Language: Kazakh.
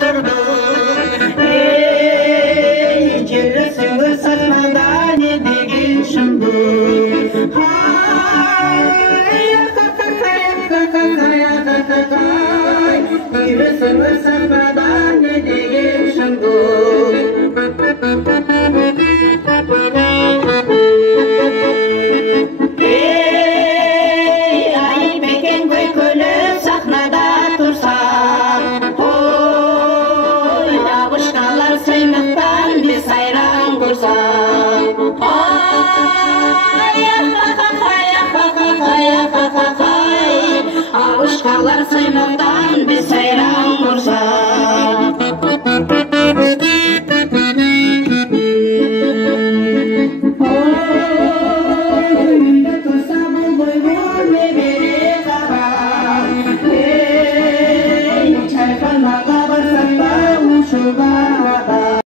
тұрды. Ей, жүрісіңі сахнада не деген шыңды. Жүрісіңі сахнада не деген шыңды. Abuşkalar saymaktan bir sayran kursa.